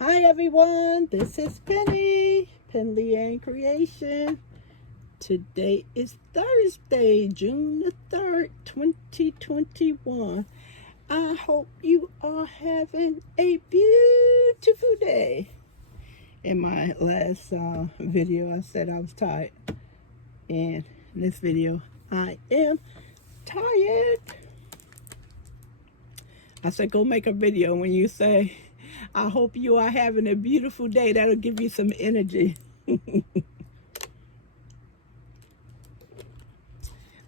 Hi everyone, this is Penley-Ann Creation. Today is Thursday, June the 3rd, 2021. I hope you are having a beautiful day. In my last video, I said I was tired. And in this video, I am tired. I said, go make a video. When you say, I hope you are having a beautiful day, that'll give you some energy.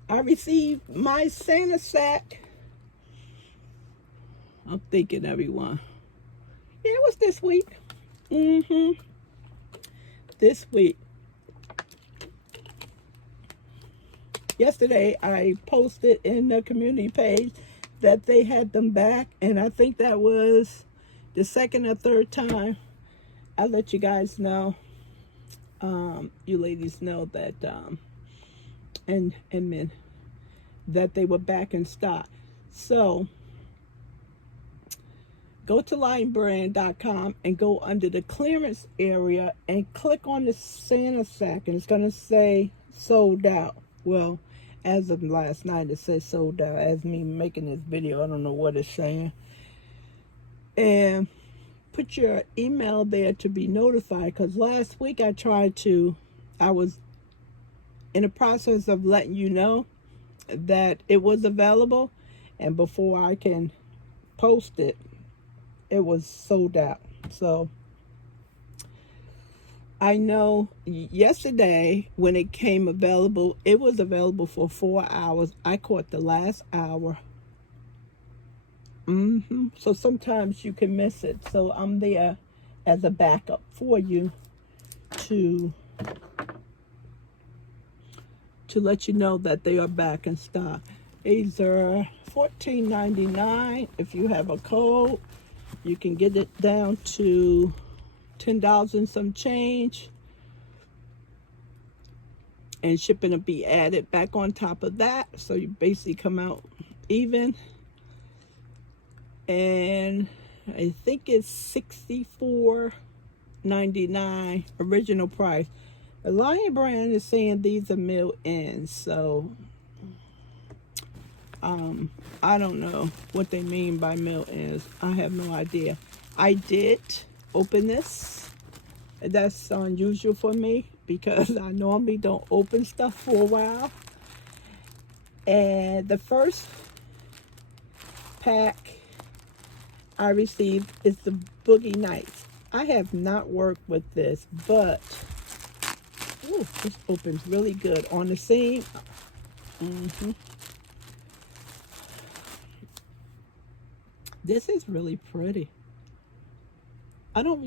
I received my Santa sack. I'm thinking, everyone. Yeah, it was this week. This week. Yesterday, I posted in the community page that they had them back, and I think that was the second or third time I let you guys know, you ladies know that, and men, that they were back in stock. So go to lionbrand.com and go under the clearance area and click on the Santa sack, and it's going to say sold out. Well, as of last night, it says sold out. As me making this video, I don't know what it's saying. And put your email there to be notified, because last week I was in the process of letting you know that it was available, and before I can post it, it was sold out. So I know yesterday when it came available, it was available for 4 hours. I caught the last hour. So sometimes you can miss it. So I'm there as a backup for you to let you know that they are back in stock. These are $14.99. If you have a code, you can get it down to $10 and some change, and shipping will be added back on top of that, so you basically come out even. And I think it's $64.99 original price. The Lion brand is saying these are Milestone, so I don't know what they mean by Milestone. I have no idea. I did open this. That's unusual for me because I normally don't open stuff for a while. And the first pack I received is the Boogie Nights. I have not worked with this, but this opens really good on the seam. This is really pretty. I don't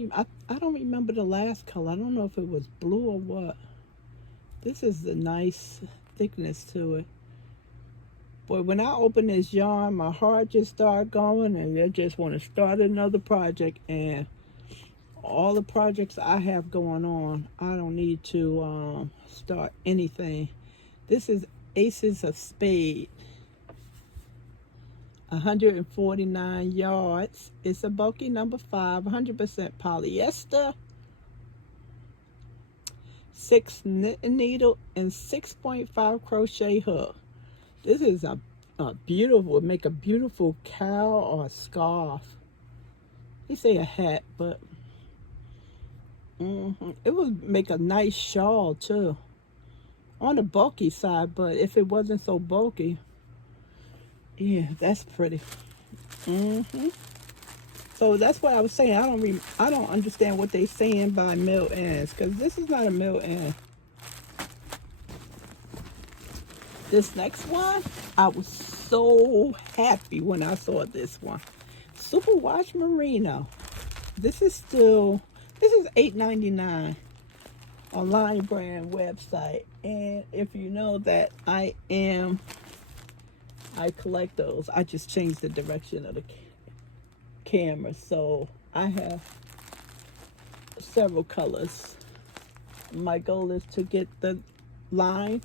remember the last color. I don't know if it was blue or what. This is a nice thickness to it. Boy, when I open this yarn, my heart just started going, and I just want to start another project. And all the projects I have going on, I don't need to start anything. This is Aces of Spades. 149 yards. It's a bulky number 5, 100% polyester, 6 knitting needle, and 6.5 crochet hook. This is a beautiful, make a beautiful cowl or a scarf. They say a hat, but it would make a nice shawl too. On the bulky side, but if it wasn't so bulky, yeah, that's pretty. So that's what I was saying. I don't understand what they're saying by Milestone, because this is not a Milestone. This next one, I was so happy when I saw this one. Superwash Merino. This is $8.99 on Lion Brand website. And if you know that I collect those. I just changed the direction of the camera, so I have several colors. My goal is to get the line,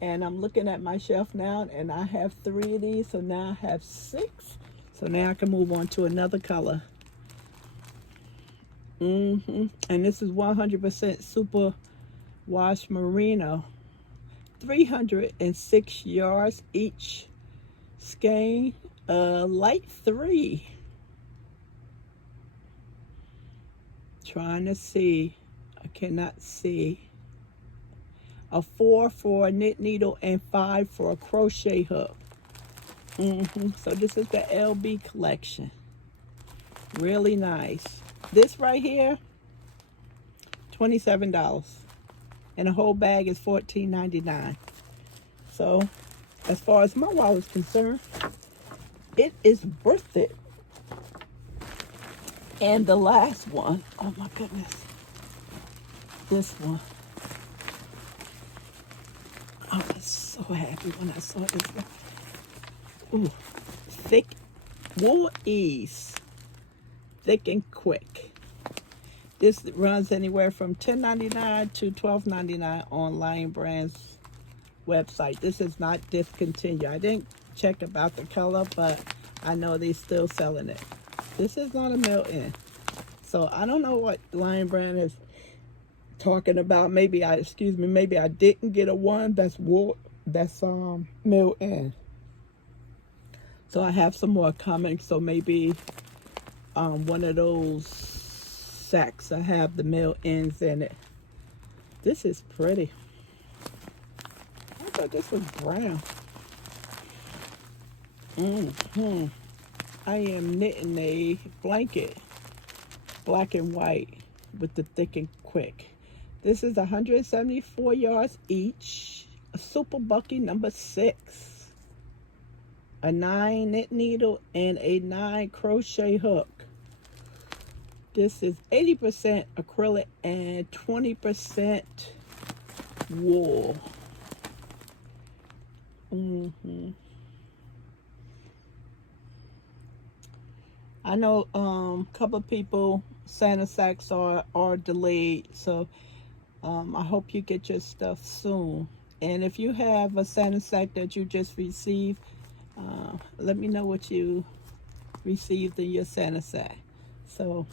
and I'm looking at my shelf now, and I have 3 of these, so now I have 6. So now I can move on to another color. And this is 100% Superwash Merino. 306 yards each skein. Light 3. Trying to see. I cannot see. A 4 for a knit needle and 5 for a crochet hook. So this is the LB collection. Really nice. This right here, $27. And the whole bag is $14.99. So as far as my wallet is concerned, it is worth it. And the last one, oh my goodness, this one. I was so happy when I saw this one. Ooh, thick wool ease, thick and quick. This runs anywhere from $10.99 to $12.99 on Lion Brand's website. This is not discontinued. I didn't check about the color, but I know they're still selling it. This is not a Milton. So I don't know what Lion Brand is talking about. Maybe I didn't get a one that's wool, that's Milton. So I have some more coming. So maybe one of those sacks I have the Miltons in it. This is pretty. I thought this was brown. I am knitting a blanket, black and white, with the thick and quick. This is 174 yards each. A Super Bucky number 6. A 9 knit needle and a 9 crochet hook. This is 80% acrylic and 20% wool. I know a couple of people, Santa sacks are delayed, so I hope you get your stuff soon. And if you have a Santa sack that you just received, let me know what you received in your Santa sack. So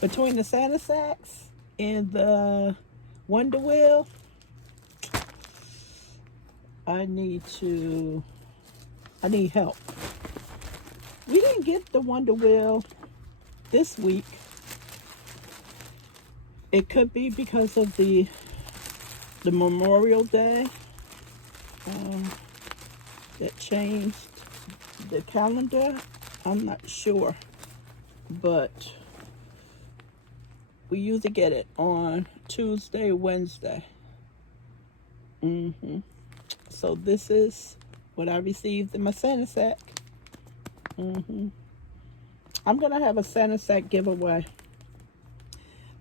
between the Santa sacks and the Wonder Wheel, I need help. We didn't get the Wonder Wheel this week. It could be because of the Memorial Day that changed the calendar. I'm not sure, but we usually get it on Tuesday, Wednesday. So this is what I received in my Santa sack. I'm gonna have a Santa sack giveaway.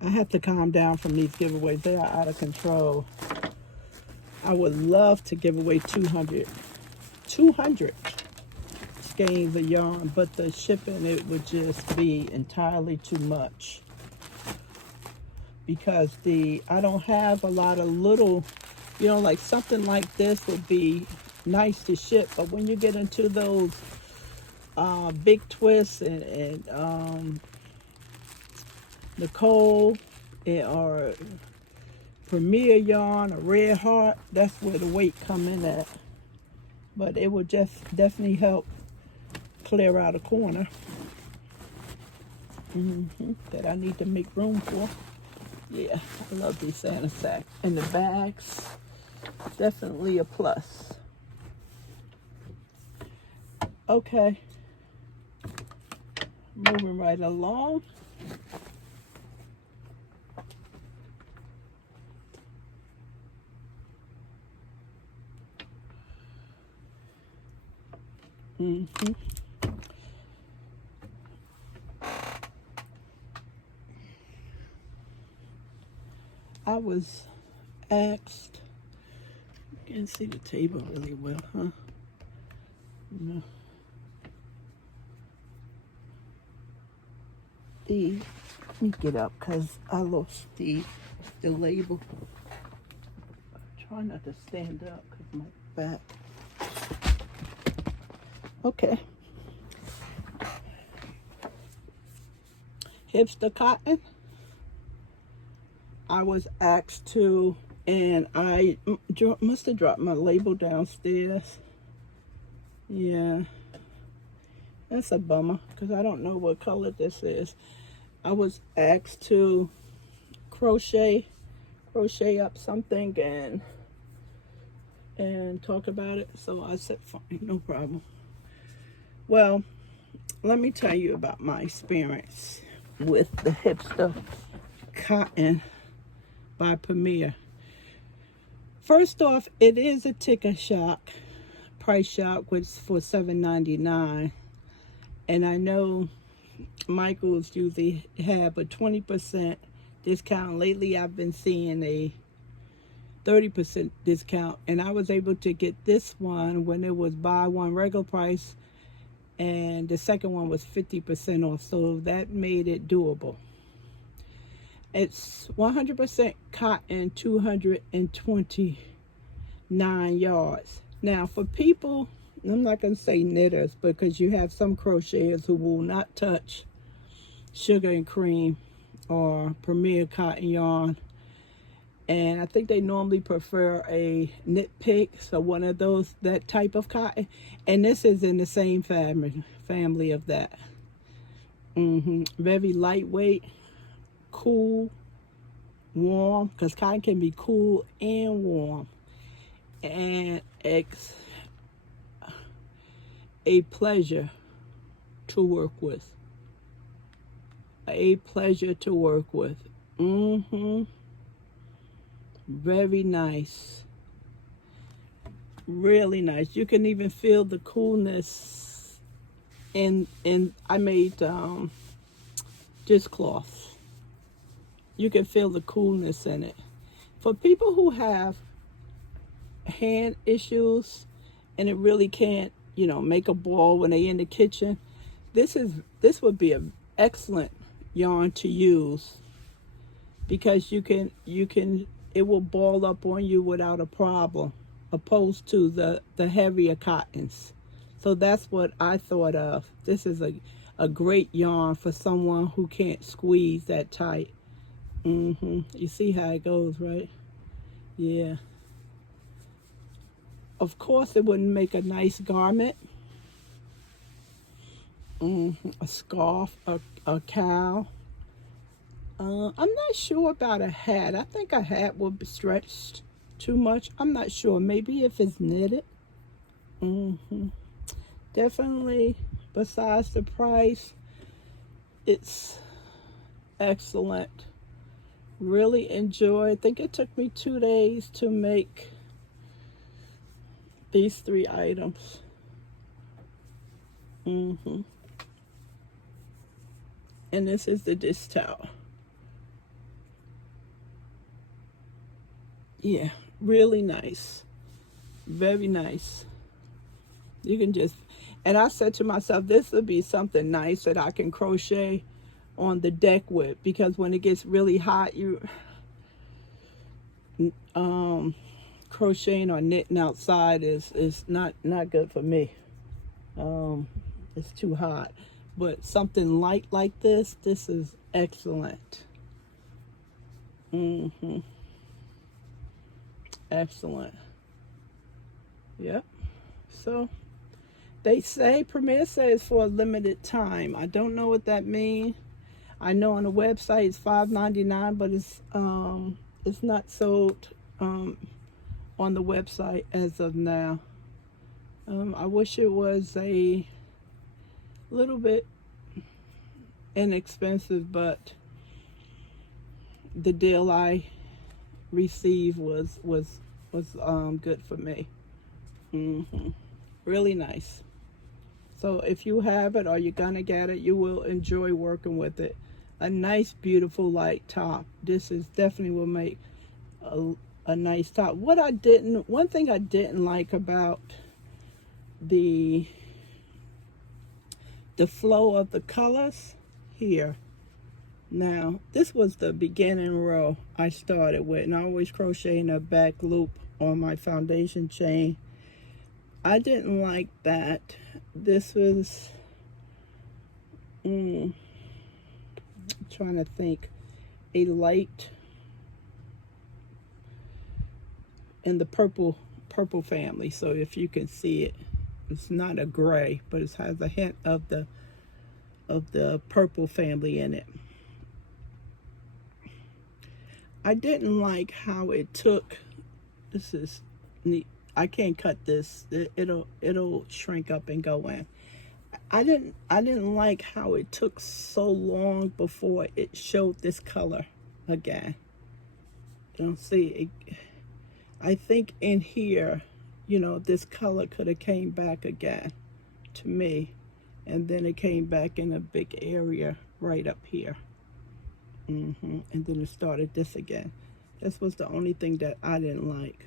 I have to calm down from these giveaways. They are out of control. I would love to give away 200 skeins of yarn, but the shipping, it would just be entirely too much. Because I don't have a lot of little, like something like this would be nice to ship, but when you get into those big twists and Nicole or Premier Yarn or Red Heart, that's where the weight come in at. But it will just definitely help clear out a corner that I need to make room for. Yeah, I love these Santa sacks. And the bags, definitely a plus. Okay. Moving right along. I was asked, you can't see the table really well, huh? No. Let me get up because I lost the label. Try not to stand up because my back. Okay. Hipster cotton. I was asked to, and I must have dropped my label downstairs. Yeah, that's a bummer because I don't know what color this is. I was asked to crochet up something and talk about it, so I said fine, no problem. Well, let me tell you about my experience with the Hipster cotton by Premier. First off, it is a ticker shock, price shock, which is for $7.99, and I know Michael's usually have a 20% discount. Lately I've been seeing a 30% discount, and I was able to get this one when it was buy one regular price, and the second one was 50% off, so that made it doable. It's 100% cotton, 229 yards. Now for people, I'm not going to say knitters, because you have some crocheters who will not touch sugar and cream or Premier cotton yarn, and I think they normally prefer a knit pick, so one of those, that type of cotton, and this is in the same family of that. Very lightweight, cool, warm, because cotton can be cool and warm, and it's a pleasure to work with. A pleasure to work with. Very nice. Really nice. You can even feel the coolness in I made dishcloths. You can feel the coolness in it. For people who have hand issues and it really can't, make a ball when they're in the kitchen, this would be an excellent yarn to use, because it will ball up on you without a problem, opposed to the heavier cottons. So that's what I thought of. This is a great yarn for someone who can't squeeze that tight. You see how it goes, right? Yeah. Of course, it wouldn't make a nice garment. A scarf, a cowl. I'm not sure about a hat. I think a hat would be stretched too much. I'm not sure. Maybe if it's knitted. Definitely, besides the price, it's excellent. Really enjoy. I think it took me 2 days to make these 3 items. And this is the dish towel. Yeah, really nice. Very nice. You can just, and I said to myself, this would be something nice that I can crochet on the deck with, because when it gets really hot, crocheting or knitting outside is not good for me. It's too hot. But something light like this is excellent. Excellent. Yep. So they say, Premier says for a limited time. I don't know what that means. I know on the website it's $5.99, but it's not sold on the website as of now. I wish it was a little bit inexpensive, but the deal I received was good for me. Really nice. So if you have it or you're gonna get it, you will enjoy working with it. A nice, beautiful light top. This is definitely will make a nice top. One thing I didn't like about the flow of the colors here. Now, this was the beginning row I started with, and I always crochet in a back loop on my foundation chain. I didn't like that. This was, trying to think, a light in the purple family. So if you can see it, it's not a gray, but it has a hint of the purple family in it. I didn't like how it took, this is neat. I can't cut this. It'll shrink up and go in. I didn't like how it took so long before it showed this color again. You don't see it. I think in here, you know, this color could have came back again to me, and then it came back in a big area right up here. And then it started this again. This was the only thing that I didn't like.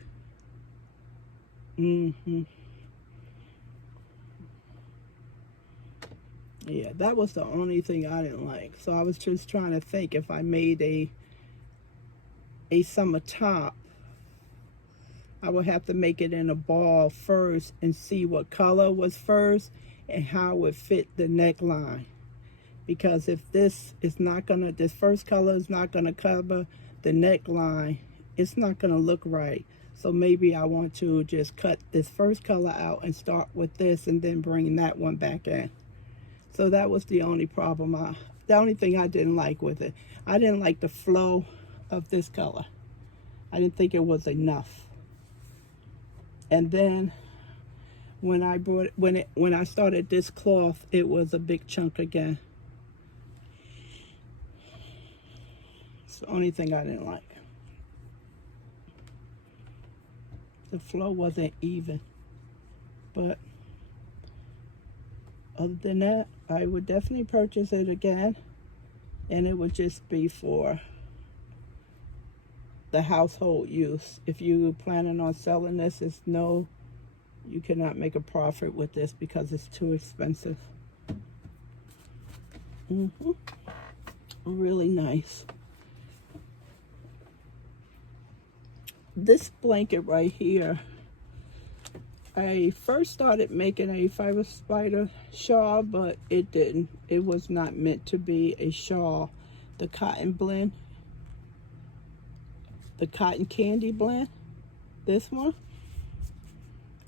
Yeah, that was the only thing I didn't like. So I was just trying to think if I made a summer top, I would have to make it in a ball first and see what color was first and how it would fit the neckline. Because if this is not gonna, this first color is not gonna cover the neckline, it's not gonna look right. So maybe I want to just cut this first color out and start with this and then bring that one back in. So that was the only problem. The only thing I didn't like with it. I didn't like the flow of this color. I didn't think it was enough. And then when I started this cloth, it was a big chunk again. It's the only thing I didn't like. The flow wasn't even. But other than that, I would definitely purchase it again, and it would just be for the household use. If you planning on selling this, you cannot make a profit with this because it's too expensive. Really nice. This blanket right here, I first started making a fiber spider shawl, but it didn't. It was not meant to be a shawl. The cotton blend, the cotton candy blend, this one,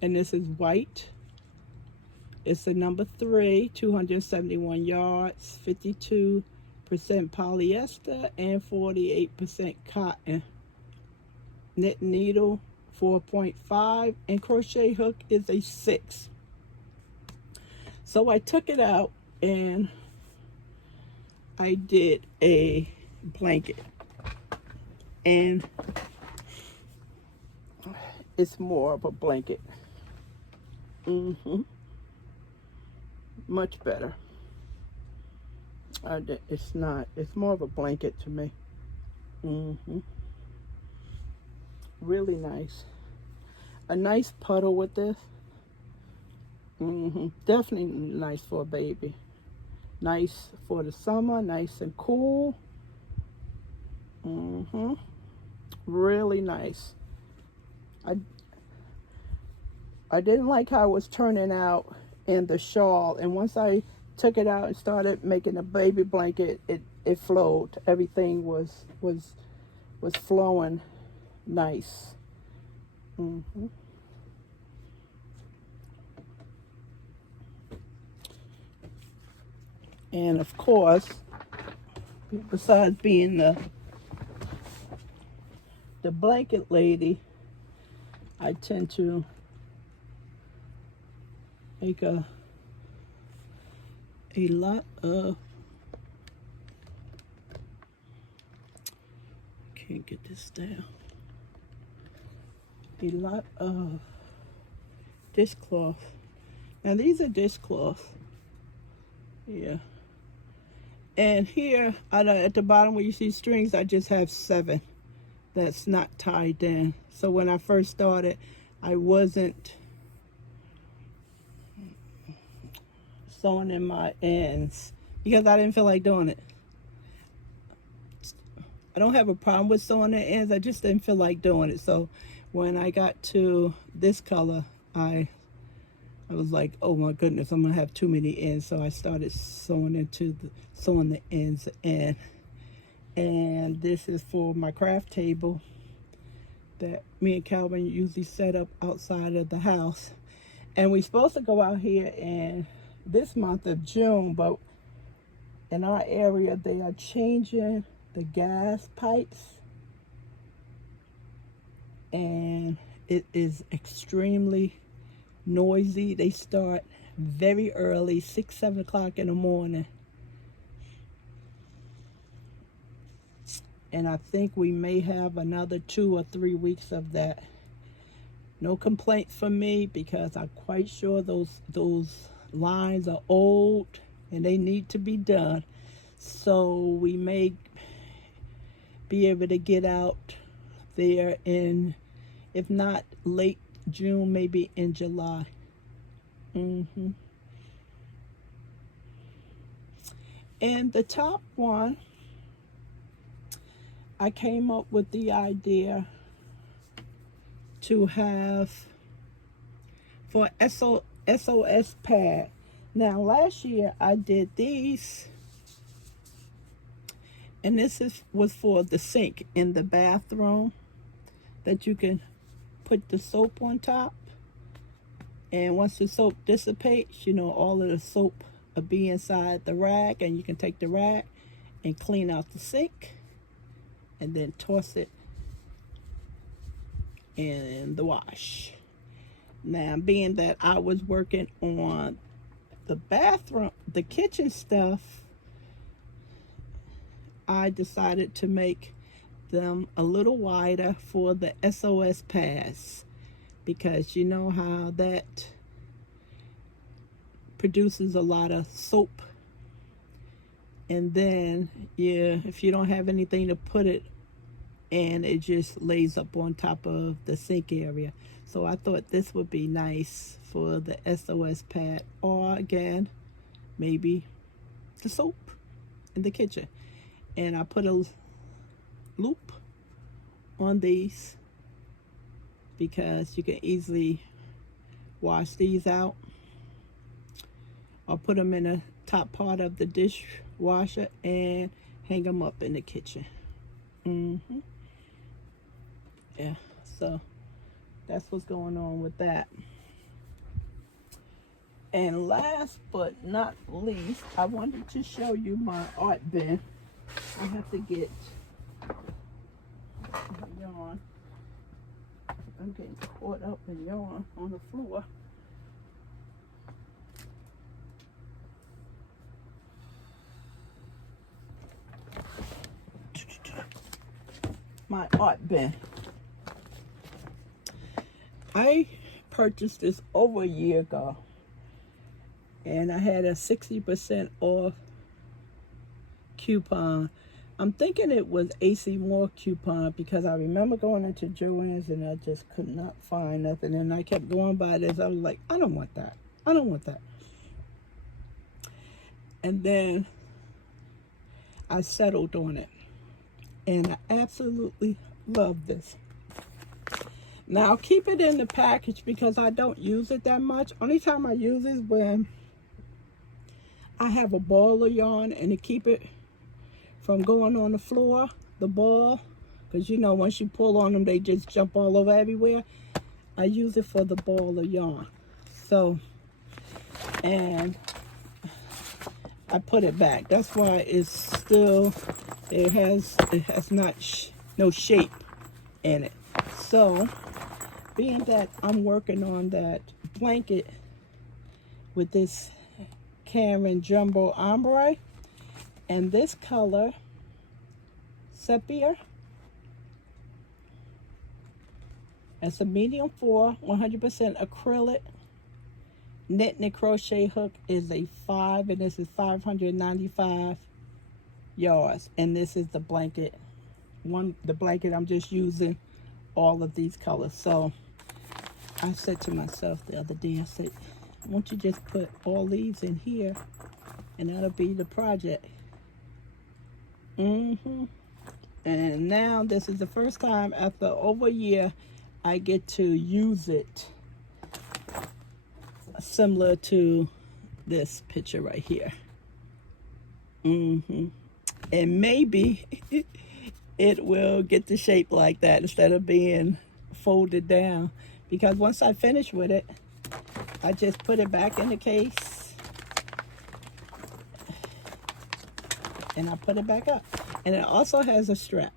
and this is white. It's a number 3, 271 yards, 52% polyester and 48% cotton. Knit needle 4.5 and crochet hook is a 6. So I took it out and I did a blanket, and it's more of a blanket. Much better. It's not. It's more of a blanket to me. Really nice. A nice puddle with this. Definitely nice for a baby. Nice for the summer. Nice and cool. Really nice. I didn't like how it was turning out in the shawl, and once I took it out and started making a baby blanket, it flowed. Everything was flowing nice. And of course, besides being the blanket lady, I tend to make a lot of, can't get this down, a lot of dishcloth. Now these are dishcloth, yeah. And here at the bottom where you see strings, I just have 7 that's not tied in. So when I first started, I wasn't sewing in my ends because I didn't feel like doing it. I don't have a problem with sewing the ends, I just didn't feel like doing it. So when I got to this color, I was like, oh my goodness, I'm gonna have too many ends. So I started sewing the ends in. And this is for my craft table that me and Calvin usually set up outside of the house. And we're supposed to go out here in this month of June, but in our area they are changing the gas pipes, and it is extremely noisy. They start very early, 6-7 o'clock in the morning, and I think we may have another 2 or 3 weeks of that. No complaints from me, because I'm quite sure those lines are old and they need to be done. So we may be able to get out there in, if not late June, maybe in July. And the top one, I came up with the idea to have for SOS pad. Now last year I did these, and this was for the sink in the bathroom, that you can put the soap on top, and once the soap dissipates, you know, all of the soap will be inside the rag, and you can take the rag and clean out the sink and then toss it in the wash. Now, being that I was working on the bathroom, the kitchen stuff, I decided to make them a little wider for the SOS pads, because you know how that produces a lot of soap, and then if you don't have anything to put it in, it just lays up on top of the sink area. So I thought this would be nice for the SOS pad, or again, maybe the soap in the kitchen. And I put a loop on these because you can easily wash these out, or put them in the top part of the dishwasher and hang them up in the kitchen. Yeah, so that's what's going on with that. And last but not least, I wanted to show you my art bin. I have to get yarn. I'm getting caught up in yarn on the floor. My art bin. I purchased this over a year ago, and I had a 60% off coupon. I'm thinking it was AC Moore coupon, because I remember going into Joann's and I just could not find nothing, and I kept going by this. I was like, I don't want that. I don't want that. And then I settled on it, and I absolutely love this. Now, keep it in the package because I don't use it that much. Only time I use it is when I have a ball of yarn, and to keep it from going on the floor, the ball, because you know once you pull on them they just jump all over everywhere. I use it for the ball of yarn. So, and I put it back. That's why it's still, it has not no shape in it. So, being that I'm working on that blanket with this Karen Jumbo Ombre, and this color, Sepia, it's a medium 4, 100% acrylic. Knit and crochet hook is a 5, and this is 595 yards. And this is the blanket. The blanket I'm just using all of these colors. So I said to myself the other day, I said, won't you just put all these in here, and that'll be the project. And now this is the first time after over a year I get to use it, similar to this picture right here. And maybe it will get the shape like that instead of being fold it down, because once I finish with it, I just put it back in the case and I put it back up. And it also has a strap.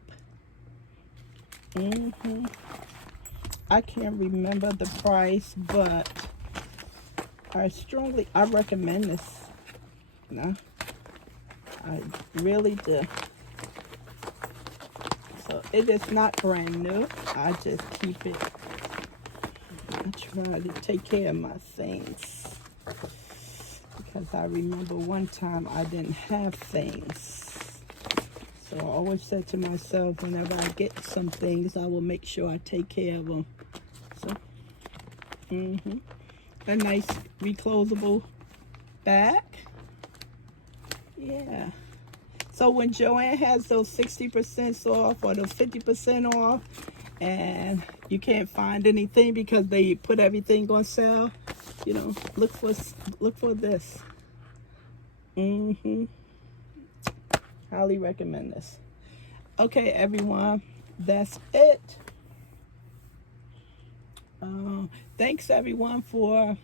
I can't remember the price, but I recommend this. No, I really do. So it is not brand new. I just keep it. I try to take care of my things, because I remember one time I didn't have things. So I always said to myself, whenever I get some things, I will make sure I take care of them. So, a nice reclosable bag. Yeah. So when Joann has those 60% off or those 50% off, and you can't find anything because they put everything on sale, you know, look for this. Highly recommend this. Okay, everyone, that's it. Thanks everyone for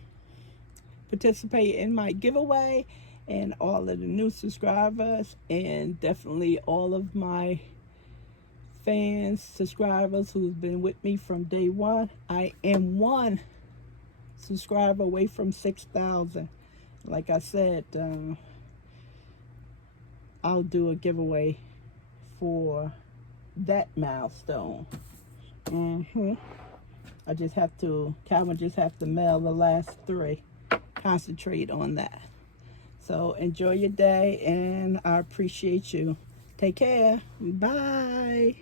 participating in my giveaway, and all of the new subscribers, and definitely all of my fans, subscribers who've been with me from day one. I am 1 subscriber away from 6,000. Like I said, I'll do a giveaway for that milestone. Calvin just have to mail the last 3. Concentrate on that. So enjoy your day, and I appreciate you. Take care. Bye.